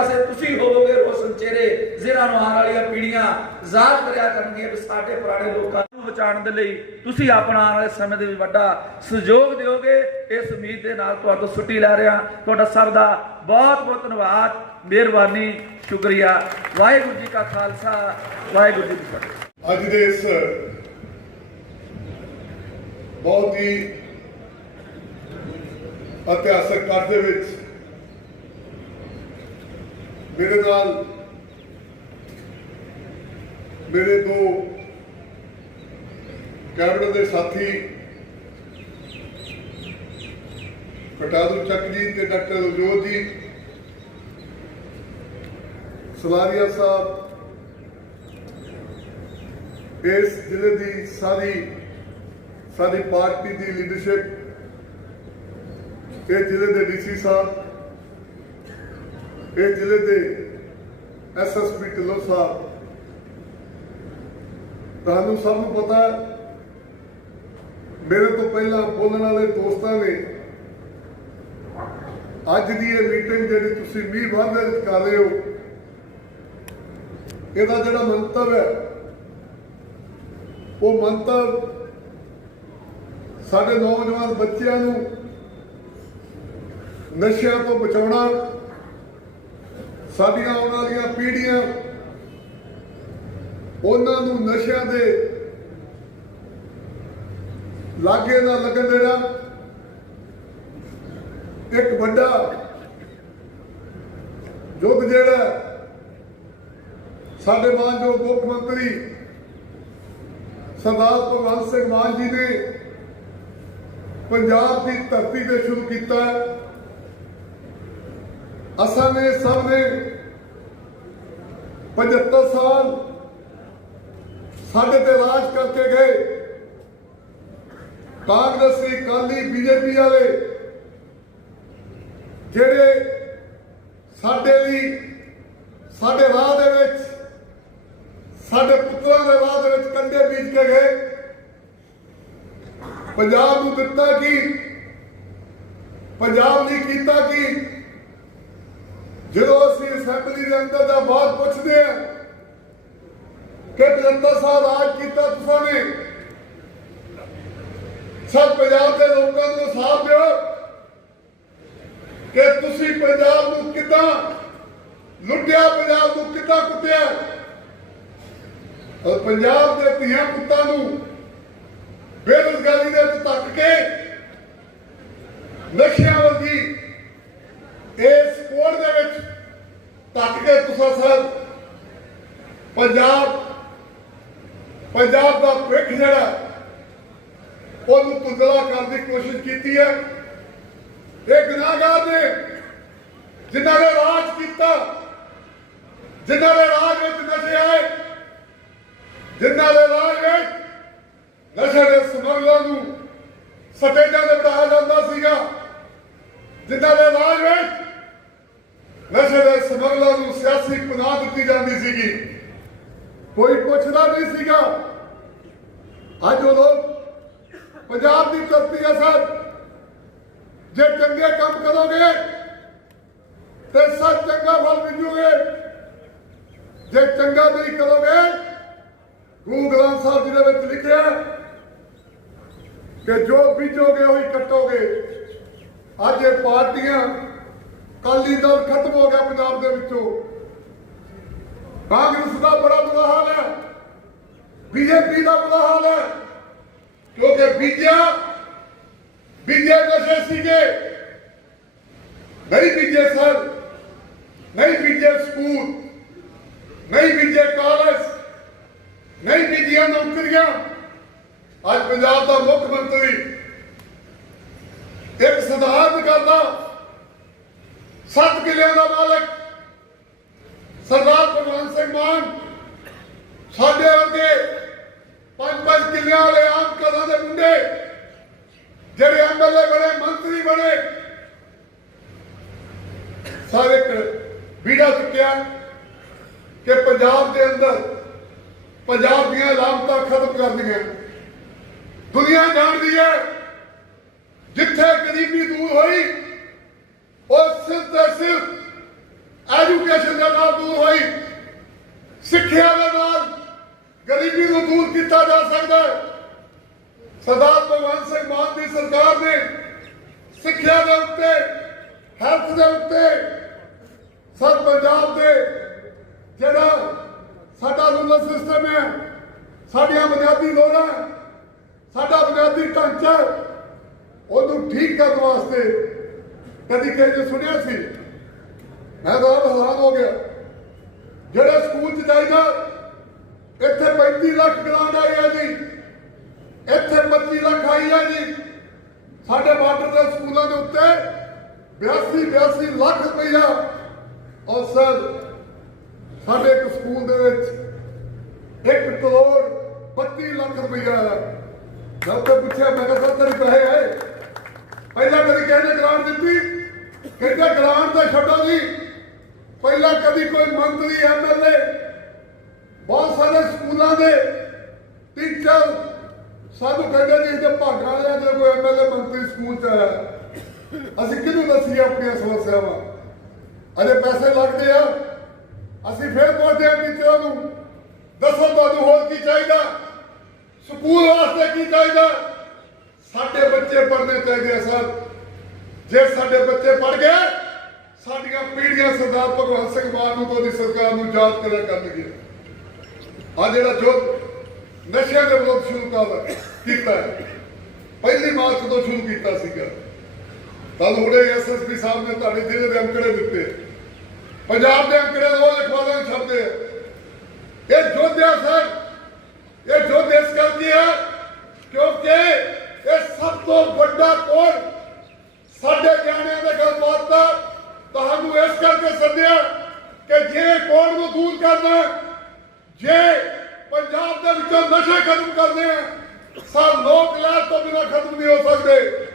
ਪਾਸੇ ਤੁਸੀਂ ਹੋਵੋਗੇ ਰੋਸ਼ਨ ਚਿਹਰੇ ਜ਼ਿਲ੍ਹਾ ਨੂੰ ਆਉਣ ਵਾਲੀਆਂ ਪੀੜ੍ਹੀਆਂ ਯਾਦ ਕਰਿਆ ਕਰਨਗੀਆਂ ਵੀ ਸਾਡੇ ਪੁਰਾਣੇ ਲੋਕਾਂ ਨੂੰ ਬਚਾਉਣ ਦੇ ਲਈ ਤੁਸੀਂ ਆਪਣਾ ਆਉਣ ਵਾਲੇ ਸਮੇਂ ਦੇ ਵਿੱਚ ਵੱਡਾ ਸਹਿਯੋਗ ਦਿਓਗੇ। ਇਸ ਉਮੀਦ ਦੇ ਨਾਲ ਤੁਹਾਡੇ ਛੁੱਟੀ ਲੈ ਰਿਹਾ। ਤੁਹਾਡਾ ਸਭ ਦਾ ਬਹੁਤ ਬਹੁਤ ਧੰਨਵਾਦ, ਮਿਹਰਬਾਨੀ, ਸ਼ੁਕਰੀਆ। ਵਾਹਿਗੁਰੂ ਜੀ ਕਾ ਖਾਲਸਾ, ਵਾਹਿਗੁਰੂ ਜੀ ਕੀ ਫਤਿਹ। ਅੱਜ ਦੇ ਇਸ ਬਹੁਤ ਹੀ ਇਤਿਹਾਸਕ ਕੱਟ ਦੇ ਵਿੱਚ ਮੇਰੇ ਨਾਲ ਮੇਰੇ ਦੋ ਕੈਬਨਿਟ ਦੇ ਸਾਥੀ ਪਟਾਦੂ ਚੱਕ ਜੀ ਤੇ ਡਾਕਟਰ ਅਜੋਤ ਜੀ ਸਲਾਰੀਆ ਸਾਹਿਬ, ਇਸ ਜ਼ਿਲ੍ਹੇ ਦੀ ਸਾਰੀ ਸਾਡੀ ਪਾਰਟੀ ਦੀ ਲੀਡਰਸ਼ਿਪ ਇਹ ਜ਼ਿਲ੍ਹੇ ਦੇ ਡੀਸੀ ਸਾਹਿਬ ਇਹ ਜ਼ਿਲ੍ਹੇ ਦੇ ਐਸਐਸਪੀ ਢਿੱਲੋਂ ਸਾਹਿਬ। ਤੁਹਾਨੂੰ ਸਭ ਨੂੰ ਪਤਾ ਮੇਰੇ ਤੋਂ ਪਹਿਲਾਂ ਬੋਲਣ ਵਾਲੇ ਦੋਸਤਾਂ ਨੇ ਅੱਜ ਦੀ ਇਹ ਮੀਟਿੰਗ ਜਿਹੜੀ ਤੁਸੀਂ ਮੀਂਹ ਵਾਅਦੇ ਕਰ ਰਹੇ ਹੋ, ਇਹਦਾ ਜਿਹੜਾ ਮੰਤਵ ਹੈ, ਉਹ ਮੰਤਵ ਸਾਡੇ ਨੌਜਵਾਨ ਬੱਚਿਆਂ ਨੂੰ ਨਸ਼ਿਆਂ ਤੋਂ ਬਚਾਉਣਾ ਸਾਡੀਆਂ ਆਉਣ ਵਾਲੀਆਂ ਪੀੜ੍ਹੀਆਂ, ਉਹਨਾਂ ਨੂੰ ਨਸ਼ਿਆਂ ਦੇ ਲਾਗੇ ਨਾ ਲੱਗਣ ਦੇਣਾ। ਇੱਕ ਵੱਡਾ ਯੁੱਧ ਜਿਹੜਾ ਸਾਡੇ ਮਾਨਯੋਗ ਮੁੱਖ ਮੰਤਰੀ ਸਰਦਾਰ ਭਗਵੰਤ ਸਿੰਘ ਮਾਨ ਜੀ ਨੇ ਪੰਜਾਬ ਦੀ ਧਰਤੀ ਤੇ ਸ਼ੁਰੂ ਕੀਤਾ ਹੈ। ਅਸਾਂ ਨੇ ਸਭ ਨੇ 75 ਸਾਲ ਸਾਡੇ ਤੇ ਰਾਜ ਕਰਕੇ ਗਏ। ਕਾਂਗਰਸੀ ਕਾਲੀ ਬੀਜੇਪੀ ਵਾਲੇ ਜਿਹੜੇ ਸਾਡੇ ਲਈ, ਸਾਡੇ ਰਾਹ ਦੇ ਵਿੱਚ, ਸਾਡੇ ਪੁੱਤਰਾਂ ਦੇ ਰਾਹ ਦੇ ਵਿੱਚ ਕੰਡੇ ਬੀਜ ਕੇ ਗਏ। ਪੰਜਾਬ ਨੂੰ ਦਿੱਤਾ ਕੀ? ਪੰਜਾਬ ਲਈ ਕੀਤਾ ਕੀ? ਜਦੋਂ ਅਸੀਂ ਅਸੈਂਬਲੀ ਦੇ ਅੰਦਰ ਦਾ ਬਾਤ ਪੁੱਛਦੇ ਆ ਕਿ 75 ਸਾਲ ਰਾਜ ਕੀਤਾ ਤੁਸੀਂ ਨੇ, ਸਭ ਪੰਜਾਬ ਦੇ ਲੋਕਾਂ ਨੂੰ ਸਾਥ ਦਿਓ ਕਿ ਤੁਸੀਂ ਪੰਜਾਬ ਨੂੰ ਕਿੱਦਾਂ ਲੁੱਟਿਆ, ਪੰਜਾਬ ਨੂੰ ਕਿੱਦਾਂ ਕੁੱਟਿਆ। ਔਰ ਪੰਜਾਬ ਦੇ ਧੀਆਂ ਪੁੱਤਾਂ ਨੂੰ ਬੇਰੁਜ਼ਗਾਰੀ ਦੇ ਵਿੱਚ ਧੱਕ ਕੇ ਨਸ਼ਿਆਂ ਵਰਗੀ ਇਸ ਕੋੜ ਦੇ ਵਿੱਚ ਧੱਕ ਕੇ ਤੁਸੀਂ ਸਰ ਪੰਜਾਬ ਪੰਜਾਬ ਦਾ ਭਵਿੱਖ ਜਿਹੜਾ ਉਹਨੂੰ ਤੁੰਦਲਾ ਕਰਨ ਦੀ ਕੋਸ਼ਿਸ਼ ਕੀਤੀ ਹੈ। ਇਹ ਗੁਨਾਹਗਾਰ ਨੇ ਜਿਨ੍ਹਾਂ ਨੇ ਰਾਜ ਕੀਤਾ, ਜਿਨ੍ਹਾਂ ਦੇ ਰਾਜ ਵਿੱਚ ਨਸ਼ੇ ਆਏ, ਜਿਨ੍ਹਾਂ ਦੇ ਰਾਜ ਵਿੱਚ ਨਸ਼ੇ ਦੇ ਸਮਗਲਰਾਂ ਨੂੰ ਸਟੇਜਾਂ ਤੇ ਬਿਠਾਇਆ ਜਾਂਦਾ ਸੀਗਾ, ਜਿਨ੍ਹਾਂ ਦੇ ਰਾਜ ਵਿੱਚ ਨਸ਼ੇ ਦੇ ਸਮਗਲਰਾਂ ਨੂੰ ਸਿਆਸੀ ਪਨਾਹ ਦਿੱਤੀ ਜਾਂਦੀ ਸੀਗੀ। ਕੋਈ ਪੁੱਛਦਾ ਨਹੀਂ ਸੀਗਾ। ਅੱਜ ਉਹ ਲੋਕ ਪੰਜਾਬ ਦੀ ਧਰਤੀ ਹੈ ਸਰ। ਜੇ ਚੰਗੇ ਕੰਮ ਕਰੋਗੇ, ਤੇ ਸਭ ਚੰਗਾ ਫਲ ਮਿਲੂਗੇ। ਜੇ ਚੰਗਾ ਨਹੀਂ ਕਰੋਗੇ, ਗੁਰੂ ਗ੍ਰੰਥ ਸਾਹਿਬ ਜੀ ਦੇ ਵਿੱਚ ਲਿਖਿਆ ਕਿ ਜੋ ਬੀਜੋਗੇ, ਉਹੀ ਕੱਟੋਗੇ। ਅੱਜ ਇਹ ਪਾਰਟੀਆਂ ਕਾਲੀ ਦਲ ਖਤਮ ਹੋ ਗਿਆ ਪੰਜਾਬ ਦੇ ਵਿੱਚੋਂ। ਕਾਂਗਰਸ ਦਾ ਬੜਾ ਬੁਰਾ ਹਾਲ ਹੈ। ਬੀਜੇਪੀ ਦਾ ਬੁਰਾ ਹਾਲ ਹੈ। ਕਿਉਂਕਿ ਬੀਜਿਆ ਬੀਜੇ ਨਸ਼ੇ ਸੀਗੇ। ਨਹੀਂ ਬੀਜੇ ਸਰ, ਨਹੀਂ ਬੀਜੇ ਸਕੂਲ, ਨਹੀਂ ਬੀਜੇ ਕਾਲਜ, ਨਹੀਂ ਬੀਜੀਆਂ ਨੌਕਰੀਆਂ। ਅੱਜ ਪੰਜਾਬ ਦਾ ਮੁੱਖ ਮੰਤਰੀ ਇੱਕ ਸਧਾਰਨ ਕਰਦਾ, ਸੱਤ ਕਿਲਿਆਂ ਦਾ ਮਾਲਕ, ਸਰਦਾਰ ਭਗਵੰਤ ਸਿੰਘ ਮਾਨ, ਸਾਡੇ ਵਰਗੇ ਪੰਜ ਪੰਜ ਕਿੱਲਿਆਂ ਵਾਲੇ ਆਮ ਘਰਾਂ ਦੇ ਮੁੰਡੇ, ਜਿਹੜੇ ਐਮਐਲਏ ਬਣੇ, ਮੰਤਰੀ ਬਣੇ, ਸਾਰੇ ਵੀੜਾ ਚੁੱਕਿਆ ਕਿ ਪੰਜਾਬ ਦੇ ਅੰਦਰ ਪੰਜਾਬ ਦੀਆਂ ਲਾਮਤਾਂ ਖਤਮ ਕਰ ਦੀਆਂ ਦੁਨੀਆ ਜਾਣਦੀ ਹੈ, ਜਿੱਥੇ ਗਰੀਬੀ ਦੂਰ ਹੋਈ, ਉਹ ਸਿਰਫ ਤੇ ਸਿਰਫ ਐਜੂਕੇਸ਼ਨ ਦੇ ਨਾਲ ਦੂਰ ਹੋਈ। ਸਿੱਖਿਆ ਦੇ ਨਾਲ ਗਰੀਬੀ ਨੂੰ ਦੂਰ ਕੀਤਾ ਜਾ ਸਕਦਾ ਹੈ। ਸਰਦਾਰ ਭਗਵੰਤ ਸਿੰਘ ਮਾਨ ਦੀ ਸਰਕਾਰ ਨੇ ਸਿੱਖਿਆ ਦੇ ਉੱਤੇ ਹੈਲਥ ਦੇ ਉੱਤੇ ਸਭ ਪੰਜਾਬ ਦੇ ਜਿਹੜਾ ਸਾਡਾ ਰੂਰਲ ਸਿਸਟਮ ਹੈ, ਸਾਡੀਆਂ ਬੁਨਿਆਦੀ ਲੋੜਾਂ ਸਾਡਾ ਬੁਨਿਆਦੀ ਢਾਂਚਾ ਉਹਨੂੰ ਠੀਕ ਕਰਨ ਵਾਸਤੇ ਕਦੀ ਕਿਸੇ ਸੁਣਿਆ ਸੀ। ਮੈਂ ਤਾਂ ਹੈਰਾਨ ਹੋ ਗਿਆ। ਜਿਹੜੇ ਸਕੂਲ ਚ ਜਾਈਦਾ ਇੱਥੇ 35 ਲੱਖ ਗ੍ਰਾਂਟ ਆਈ ਹੈ ਜੀ। ਇੱਥੇ 25 ਲੱਖ ਆਈ ਹੈ ਜੀ। ਸਾਡੇ ਬਾਰਡਰ ਦੇ ਸਕੂਲਾਂ ਦੇ ਉੱਤੇ 82 82 ਲੱਖ ਰੁਪਈਆ ਔਰ ਸਰ, ਸਾਡੇ ਇੱਕ ਸਕੂਲ ਦੇ ਵਿੱਚ 1 ਕਰੋੜ 32 ਲੱਖ ਰੁਪਈਆ ਹੈ ਮੈਂ ਉੱਥੇ ਪੁੱਛਿਆ, ਮੈਂ ਕਿਹਾ, ਸਰ, ਤੇਰੇ ਪੈਸੇ ਆਏ? ਪਹਿਲਾਂ ਕਦੀ ਕਿਸੇ ਨੇ ਗ੍ਰਾਂਟ ਦਿੱਤੀ? ਕਹਿੰਦੇ, ਗ੍ਰਾਂਟ ਤਾਂ ਛੱਡੋ ਜੀ। ਪਹਿਲਾਂ ਕਦੀ ਕੋਈ ਮੰਤਰੀ ਐਮਐਲਏ ਬਹੁਤ ਸਾਰੇ ਸਕੂਲਾਂ ਦੇ ਟੀਚਰ ਸਾਨੂੰ ਕਹਿੰਦੇ ਜੀ ਤੇ ਭਾਗਾਂ ਵਾਲਿਆਂ ਦੇ, ਕੋਈ ਐਮਐਲਏ ਮੰਤਰੀ ਸਕੂਲ ਚ ਆਇਆ। ਅਸੀਂ ਕਿਹਨੂੰ ਦੱਸੀਏ ਆਪਣੀਆਂ ਸਮੱਸਿਆਵਾਂ? ਅਜੇ ਪੈਸੇ ਲੱਗਦੇ ਆ। ਅਸੀਂ ਫੇਰ ਪੁੱਛਦੇ ਆ ਟੀਚਰਾਂ ਨੂੰ, ਦੱਸੋ ਤੁਹਾਨੂੰ ਹੋਰ ਕੀ ਚਾਹੀਦਾ? ਸਕੂਲ ਵਾਸਤੇ ਕੀ ਚਾਹੀਦਾ? ਸਾਡੇ ਬੱਚੇ ਪੜ੍ਹਨੇ ਚਾਹੀਦੇ ਆ ਸਰ। ਜੇ ਸਾਡੇ ਬੱਚੇ ਪੜ੍ਹ ਗਏ, ਸਾਡੀਆਂ ਪੀੜ੍ਹੀਆਂ ਸਰਦਾਰ ਭਗਵੰਤ ਸਿੰਘ ਮਾਨ ਨੂੰ ਤੋਂ ਦੀ ਸਰਕਾਰ ਨੂੰ ਯਾਦ ਕਰਿਆ ਕਰਨਗੀਆਂ। ਆ ਜਿਹੜਾ ਜੋ ਨਸ਼ਿਆਂ ਦੇ ਵਿਰੁੱਧ ਸ਼ੁਰੂ ਕਰ ਕੀਤਾ ਪਹਿਲੀ ਮਾਰਚ ਤੋਂ ਸ਼ੁਰੂ ਕੀਤਾ ਸੀਗਾ। ਤੁਹਾਨੂੰ ਹੁਣੇ ਐਸਐਸਪੀ ਸਾਹਿਬ ਨੇ ਤੁਹਾਡੇ ਜ਼ਿਲ੍ਹੇ ਦੇ ਅੰਕੜੇ ਦਿੱਤੇ। ਪੰਜਾਬ ਦੇ ਅੰਕੜੇ ਰੋਜ਼ ਅਖਬਾਰਾਂ 'ਚ ਛਪਦੇ ਆ। ਇਹ ਜੋਧਿਆ ਸਰ, ਇਹ ਜੋਧ ਇਸ ਕਰਕੇ ਹੈ ਕਿਉਂਕਿ ਇਹ ਸਭ ਤੋਂ ਵੱਡਾ ਕੋਣ? ਸਾਡੇ ਗਿਆਨਿਆਂ ਦੇ ਗੱਲ ਬਾਤਾਂ ਤੁਹਾਨੂੰ ਇਸ ਕਰਕੇ ਸੱਦਿਆ ਕਿ ਜੇ ਕੋਣ ਨੂੰ ਦੂਰ ਕਰਨਾ ਜੇ ਪੰਜਾਬ ਦੇ ਵਿੱਚੋਂ ਨਸ਼ੇ ਖਤਮ ਕਰਨੇ ਆ ਸਾ ਲੋਕ ਇਲਾਜ ਤੋਂ ਬਿਨਾਂ ਖਤਮ ਨਹੀਂ ਹੋ ਸਕਦੇ।